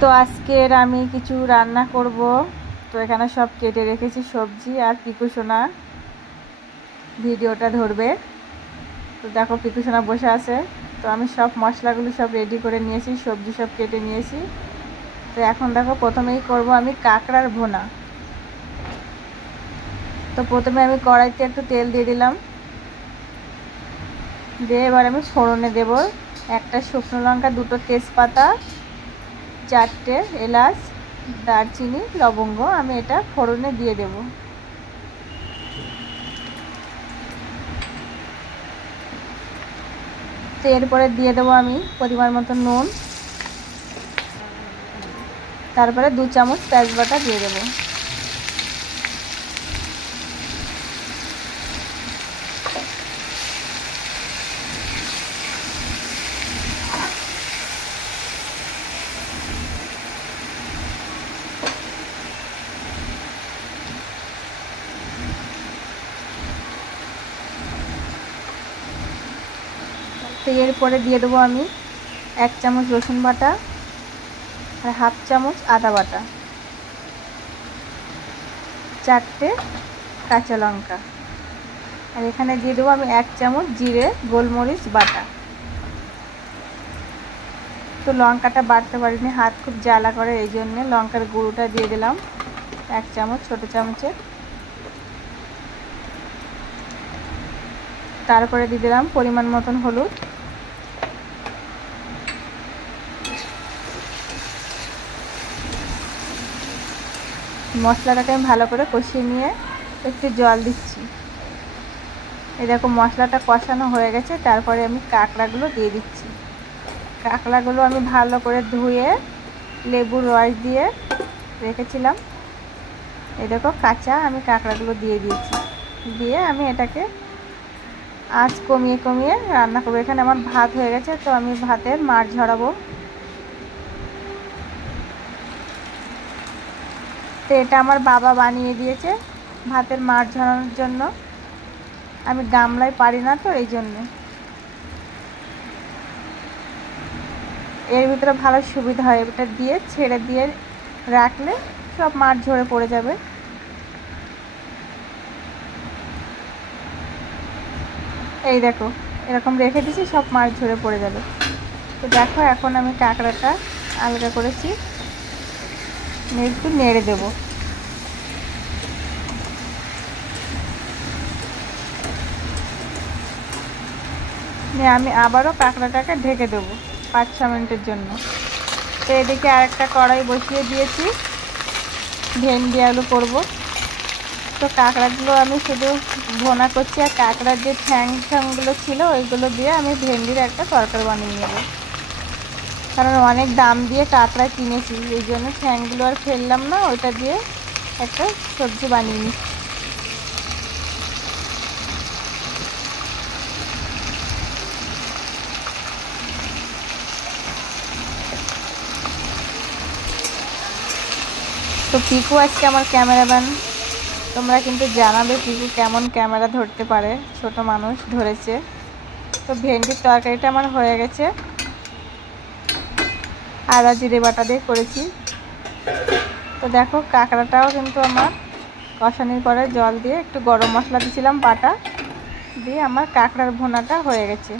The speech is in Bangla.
তো আজকের আমি কিছু রান্না করব। তো এখানে সব কেটে রেখেছি সবজি, আর পিকু সোনা ভিডিওটা ধরবে। তো দেখো পিকু সোনা বসে আছে। তো আমি সব মশলাগুলো সব রেডি করে নিয়েছি, সবজি সব কেটে নিয়েছি। তো এখন দেখো প্রথমেই করব আমি কাঁকড়ার ভুনা। তো প্রথমে আমি কড়াইতে একটু তেল দিয়ে দিলাম, দিয়ে এবার আমি ফোড়নে দেব একটা শুকনো লঙ্কা, দুটো তেজপাতা, 4টে এলাচ, দারচিনি, লবঙ্গ। আমি এটা ফোড়নে দিয়ে দেব। তো এরপরে দিয়ে দেবো আমি পরিমাণ মতো নুন, তারপরে 2 চামচ পেঁয়াজ বাটা দিয়ে দেবো। তো এরপরে দিয়ে দেবো আমি 1 চামচ রসুন বাটা আর 1/2 চামচ আদা বাটা, 4টে কাঁচা লঙ্কা, আর এখানে দিয়ে দেবো আমি 1 চামচ জিরে গোলমরিচ বাটা। তো লঙ্কাটা বাটতে পারিনি, হাত খুব জ্বালা করে, এই জন্যে লঙ্কার গুঁড়োটা দিয়ে দিলাম 1 চামচ, ছোটো চামচে। তারপরে দিয়ে দিলাম পরিমাণ মতন হলুদ, মশলাটাকে আমি ভালো করে কষিয়ে নিয়ে একটু জল দিচ্ছি। এই দেখো মশলাটা কষানো হয়ে গেছে। তারপরে আমি কাঁকড়াগুলো দিয়ে দিচ্ছি। কাঁকড়াগুলো আমি ভালো করে ধুয়ে লেবুর রস দিয়ে রেখেছিলাম। এই দেখো কাঁচা আমি কাঁকড়াগুলো দিয়ে দিয়েছি। দিয়ে আমি এটাকে আঁচ কমিয়ে কমিয়ে রান্না করবো। এখানে আমার ভাত হয়ে গেছে, তো আমি ভাতের মাড় ঝরাবো। তো এটা আমার বাবা বানিয়ে দিয়েছে ভাতের মাড় ঝরানোর জন্য। আমি গামলায় পারি না, তো এই জন্যে এর ভিতরে ভালো সুবিধা হয়। এটা দিয়ে ছেড়ে দিয়ে রাখলে সব মাড় ঝরে পড়ে যাবে। এই দেখো এরকম রেখে দিয়েছি, সব মাছ ঝরে পড়ে যাবে। তো দেখো এখন আমি কাঁকড়াটা আলগা করেছি, একটু নেড়ে দেব। আমি আবারও কাঁকড়াটাকে ঢেকে দেবো 5-6 মিনিটের জন্য। তো এদিকে আরেকটা কড়াই বসিয়ে দিয়েছি, ভেন্ডি আলু করব। তো কাঁকড়াগুলো আমি শুধু ভোনা করছি, আর কাঁকড়ার যে ঠ্যাংগুলো ছিল ওইগুলো দিয়ে আমি ভেন্ডির একটা তরকারি বানিয়ে নেব। কারণ অনেক দাম দিয়ে কাঁকড়া কিনেছি, এই জন্য ঠ্যাংগুলো আর ফেললাম না, ওইটা দিয়ে একটা সবজি বানিয়ে নিচ্ছি। তো পিকু আজকে আমার ক্যামেরাম্যান। তোমরা কিন্তু জানাবে পিকু কেমন ক্যামেরা ধরতে পারে, ছোট মানুষ ধরেছে। তো ভেন্ডির তরকারিটা আমার হয়ে গেছে, আদা জিরে বাটা দিয়ে করেছি। তো দেখো কাঁকড়াটাও কিন্তু আমার কষানির পরে জল দিয়ে একটু গরম মশলা দিয়েছিলাম বাটা দিয়ে, আমার কাঁকড়ার ভুনাটা হয়ে গেছে।